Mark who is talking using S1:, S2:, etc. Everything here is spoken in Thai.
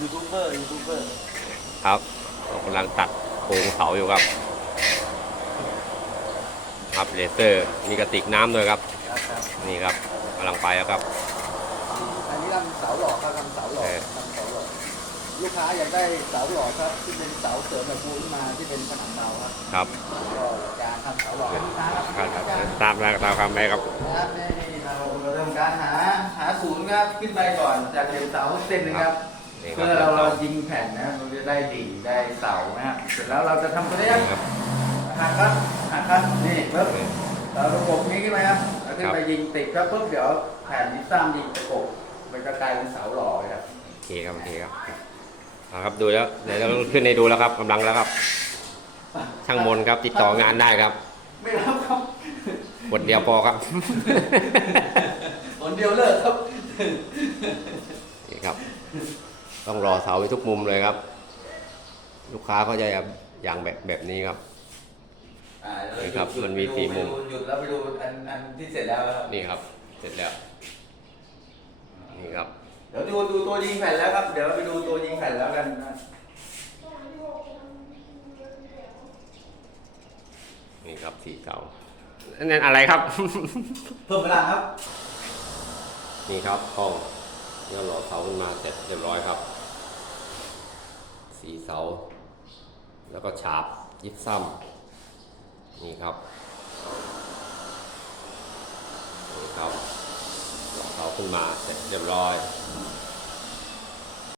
S1: ยูทูบเบอร์ยูทูบเบอร์
S2: ครับเรากำลังตัดโครงเสาอยู่ครับ ครับเลเซอร์มีกระติกน้ำด้วยครับ
S1: ครับครับ
S2: นี่ครับกำลังไปแล้วครับ
S1: อันนี้ทำเสาหล่อครับทำเสาหล่อ
S2: เออ
S1: ทำเสาหล่อลูกค้าอยากได้เสาหล่อครับ ที่เป็นเสาเสริมแบบปูขึ้นมาที่เป็นผนังเตาครับ
S2: ครับ
S1: ก็การทำเสาหล่อให้ลูกค้าครับ
S2: ครับตามตามคำไปครับ
S1: นะครับนี่เราเราเริ่มการหาหา ศูนย์ครับขึ้นไปก่อนจากเหลี่ยมเสาเส้นหนึงครับ
S2: นี่ค
S1: เพื่
S2: รั
S1: อบเราเรายิงแผ่นนะครับเราจะได้ดิ่งได้เสานะครับเสร็จแล้วเราจะทำตัวนี้ครับ
S2: นี่ครับ
S1: หักครับหักครับนี่ปึ๊บเราประกบนี้ขึ้นไปครับเราขึ้นไปยิงติดครับปุ๊บเดี๋ยวแผ่นยิงซ้ำยิงประกบมันจะกลายเป็นเสาหล่อเลยครับ
S2: โอเคครับโอเคครับเอาครับดูแล้วเดี๋ยวเราขึ้นให้ดูแล้วครับกำลังแล้วครับ ช่างมนครับติดต่องานได้ครับ
S1: ไม่รับครับ
S2: กดเดียวพอครับ
S1: ผลเดียวเลิกครับ
S2: นี่ครับ ต้องรอเสาไว้ทุกมุมเลยครับ ลูกค้าเขาจะอย่างแบบแบบนี้ครับ
S1: อ่า
S2: นี่ครับ
S1: หยุด
S2: มันมีสี่มุม
S1: หยุดแล้วไปดูอันอันที่เสร็จแล้วครับ
S2: นี่ครับ เสร็จแล้ว นี่ครับ
S1: เดี๋ยวดูดูตัวยิงแผ่นแล้วครับ เดี๋ยวไปดูตัวยิงแผ่นแล้วกันนะ
S2: นี่ครับสี่เสาอันนั้นอะไรครับ
S1: เพิ่มพลังครับ
S2: นี่ครับห้องนี่เราหล่อเสาขึ้นมาเสร็จเรียบร้อยครับ สี่เสา แล้วก็ฉาบยิบซ้ำนี่ครับนี่ครับหล่อเสาขึ้นมาเสร็จเรียบร้อย